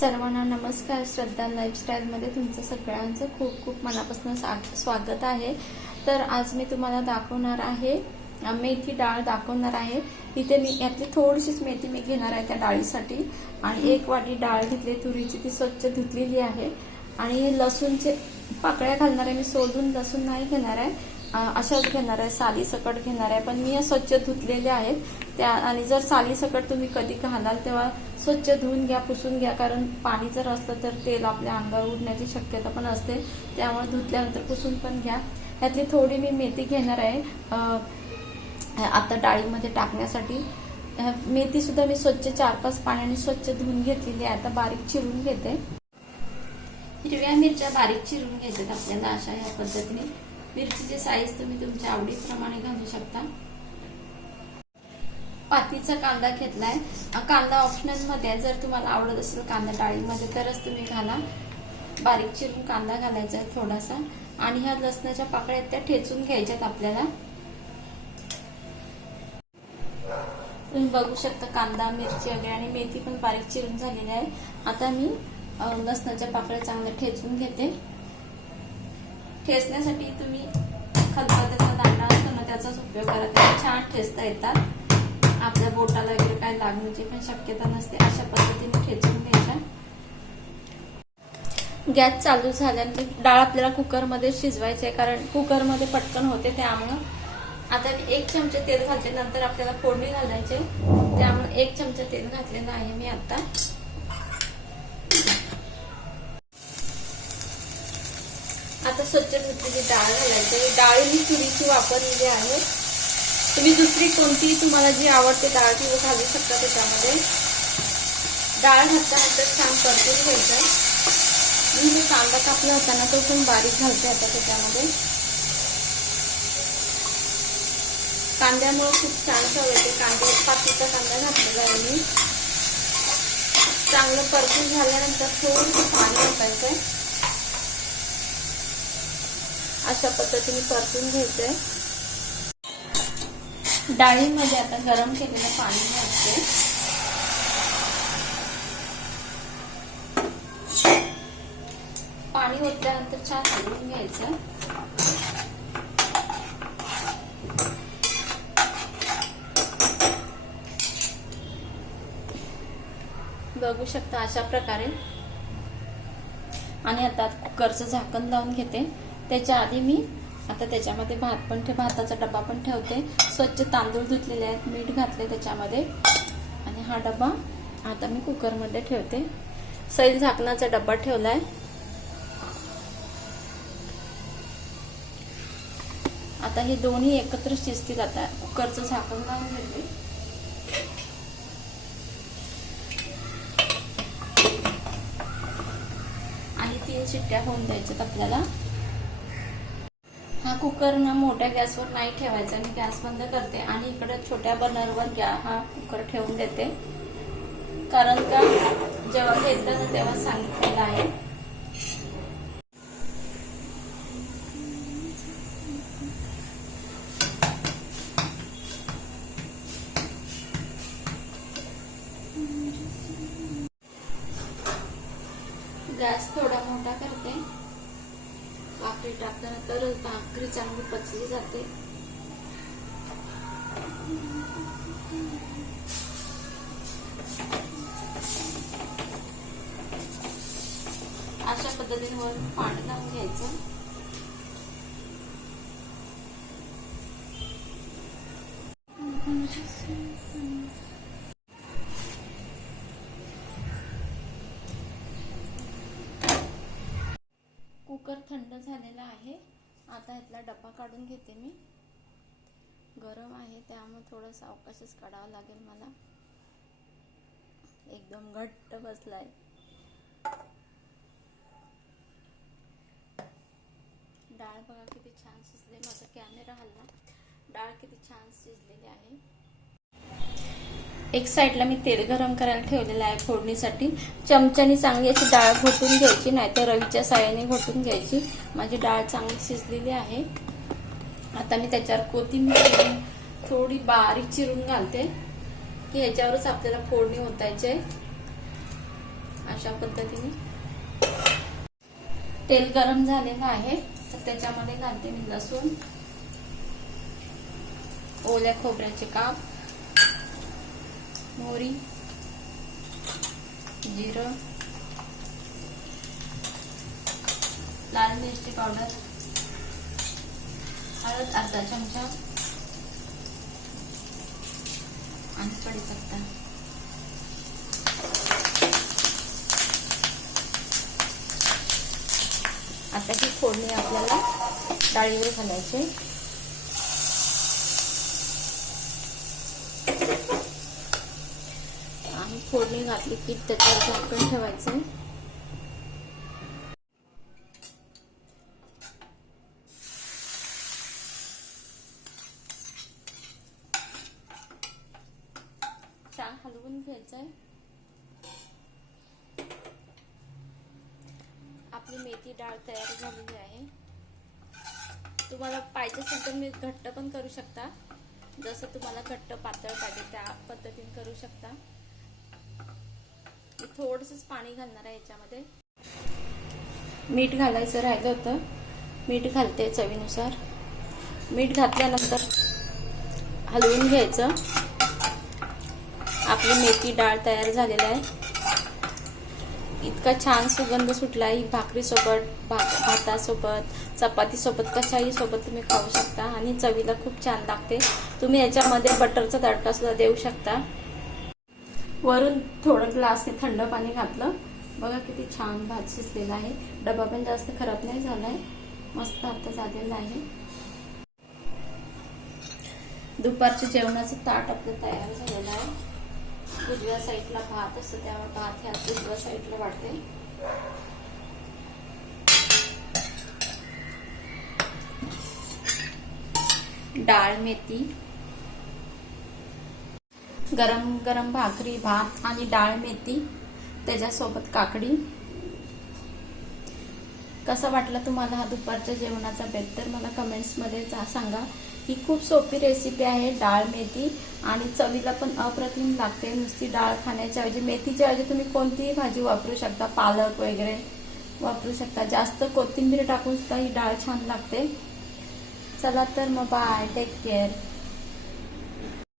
सर्वांना नमस्कार. श्रद्धा लाईफस्टाईलमध्ये तुमचं सगळ्यांचं खूप खूप मनापासून सा- स्वागत आहे. तर आज मी तुम्हाला दाखवणार आहे मेथी डाळ दाखवणार आहे. इथे मी यातली थोडीशीच मेथी मी घेणार आहे त्या डाळीसाठी. आणि एक वाटी डाळ घेतली तुरीची ती स्वच्छ धुतलेली आहे. आणि लसूणचे पाकळ्या घालणार आहे मी सोलून लसूण नाही घेणार आहे. अशाच घेणार आहे साली सकट घेणार आहे. पण मी या स्वच्छ धुतलेल्या आहेत. त्या आणि जर सालीसकट तुम्ही कधी घालाल तेव्हा स्वच्छ धुवून घ्या पुसून घ्या. कारण पाणी जर असलं तर तेल आपल्या अंगावर उडण्याची शक्यता पण असते. त्यामुळे धुतल्यानंतर पुसून पण घ्या. यातली थोडी मी मेथी घेणार आहे. आता डाळीमध्ये टाकण्यासाठी. मेथी सुद्धा मी स्वच्छ चार पाच पाण्याने स्वच्छ धुवून घेतलेली आहे. आता बारीक चिरून घेते. हिरव्या मिरच्या बारीक चिरून घेतात आपल्याला अशा ह्या पद्धतीने. मिरचीची साईज तुम्ही तुमच्या आवडीप्रमाणे घालू शकता. पातीचा कांदा घेतलाय. कांदा ऑप्शनलमध्ये आहे. जर तुम्हाला आवडत असेल कांदा डाळीमध्ये तरच तुम्ही घाला. बारीक चिरून कांदा घालायचा आहे थोडासा. आणि ह्या लसणाच्या पाकळ्या त्या ठेचून घ्यायच्यात आपल्याला. तुम्ही बघू शकता कांदा मिरची वगैरे आणि मेथी पण बारीक चिरून झालेली आहे. आता मी लसणाच्या पाकळ्या चांगल्या ठेचून घेते. ठेचण्यासाठी तुम्ही खलबत्त्याचा दांडा असतो ना त्याचाच उपयोग करा. त्याला छान ठेचता येतात. आपल्या बोटाला वगैरे काय लागण्याची पण शक्यता नसते अशा पद्धतीने ठेचून घ्यायच्या. गॅस चालू झाल्यानंतर डाळ आपल्याला कुकरमध्ये शिजवायची आहे कारण कुकरमध्ये पटकन होते त्यामुळं. आता मी एक चमचे तेल घातले नंतर आपल्याला फोडणी घालायचे त्यामुळे एक चमचा तेल घातलेलं आहे मी आता. आता स्वच्छ धुतलेली डाळ घालायची डाळ मी चुरीची वापरलेली आहे. तुम्ही दुसरी कोणतीही तुम्हाला जी आवडते डाळ ती घालू शकता त्याच्यामध्ये. डाळ घातल्यानंतर छान परतून घ्यायचं. मी जो कांदा कापला होता ना तो पण बारीक घालते आता त्याच्यामध्ये. कांद्यामुळे खूप छान चव येते. कांदे पातीचा कांदा घातलेला आहे मी. चांगलं परतून झाल्यानंतर थोडंसं पाणी ओतायचंय अशा पद्धतीने परतून घ्यायचंय. डाळीमध्ये आता गरम केलेलं पाणी घालते. पाणी ओतल्यानंतर छान हलवून घ्यायचं. बघू शकता अशा प्रकारे. आणि आता कुकरचं झाकण लावून घेते. त्याच्या आधी मी आता त्याच्यामध्ये भात पण ठे भाताचा डबा पण ठेवते. स्वच्छ तांदूळ धुतलेले आहेत मीठ घातले त्याच्यामध्ये. आणि हा डबा आता मी कुकरमध्ये ठेवते. सैल झाकणाचा डबा ठेवलाय. आता हे दोन्ही एकत्र शिजतील आता. कुकरचं झाकण लावून घेतले आणि तीन शिट्ट्या होऊन द्यायच्यात आपल्याला. कुकर ना मोठ्या गॅसवर नाही ठेवायचा मी गॅस बंद करते आणि इकडे छोट्या बर्नरवर गॅ हा कुकर ठेवून देते. कारण का जेव्हा घेतलं ना तेव्हा सांगितलेलं आहे गॅस थोडा मोठा करते भाकरी टाकताना तरच भाकरी चांगली पचली जाते. अशा पद्धतीने वर पाणी लावून घ्यायचं. कुकर थंड झालेला आहे. आता ह्यातला डबा काढून घेते मी. गरम आहे त्यामुळे थोडं सावकाशच काढावं लागेल मला. एकदम घट्ट बसलाय. डाळ बघा किती छान शिजले. माझा कॅमेरा हल्ला. डाळ किती छान शिजलेली आहे. एक साईडला मी तेल गरम करायला ठेवलेलं आहे फोडणीसाठी. चमच्याने चांगली अशी डाळ घोटून घ्यायची नाहीतर रवीच्या साह्याने घोटून घ्यायची. माझी डाळ चांगली शिजलेली आहे. आता मी त्याच्यावर कोथिंबीर थोडी बारीक चिरून घालते की ह्याच्यावरच आपल्याला फोडणी ओतायची आहे. अशा पद्धतीने. तेल गरम झालेलं आहे तर त्याच्यामध्ये घालते मी लसूण. ओल्या खोबऱ्याचे काप. मोहरी जिरं लाल मिरची पावडर हळद अर्धा चमचा आणि कढीपत्ता. आता ही फोडणी आपल्याला डाळीवर घालायचे आणि फोडणी घातली की त्याच्यावर झाकण ठेवायचं. छान हलवून घ्यायचंय. आपली मेथी डाळ तयार झालेली आहे. तुम्हाला पाहिजे असेल तर मी घट्ट पण करू शकता. जसं तुम्हाला घट्ट पातळ पाहिजे त्या पद्धतीने करू शकता. थोडंसंच पाणी घालणार आहे याच्यामध्ये. मीठ घालायचं राहिलं होतं. मीठ घालते चवीनुसार. मीठ घातल्यानंतर हलवून घ्यायचं. आपली मेथी डाळ तयार झालेली आहे. इतका छान सुगंध सुटला ही भाकरीसोबत भा भातासोबत चपातीसोबत कशाही सोबत तुम्ही खाऊ शकता आणि चवीला खूप छान लागते. तुम्ही याच्यामध्ये बटरचा तडका सुद्धा देऊ शकता. वरून थोडं ग्लासने थंड पाणी घातलं. बघा किती छान भात शिजलेला आहे. डबा पण जास्त खराब नाही झालाय. मस्त आता झालेला आहे. दुपारच्या जेवणाचं ताट आपलं तयार झालेलं आहे. उजव्या साईडला भात असतो त्यामुळे भात ह्या उजव्या साईडला वाढते. डाळ मेथी गरम गरम भाकरी भात आणि डाळ मेथी त्याच्यासोबत काकडी. कसा वाटला तुम्हाला हा दुपारच्या जेवणाचा बेत? तर मला कमेंट्समध्ये सांगा. ही खूप सोपी रेसिपी आहे डाळ मेथी आणि चवीला पण अप्रतिम लागते. नुसती डाळ खाण्याच्या ऐवजी मेथीच्या ऐवजी तुम्ही कोणतीही भाजी वापरू शकता. पालक वगैरे वापरू शकता. जास्त कोथिंबीर टाकून सुद्धा ही डाळ छान लागते. चला तर मग बाय टेक केअर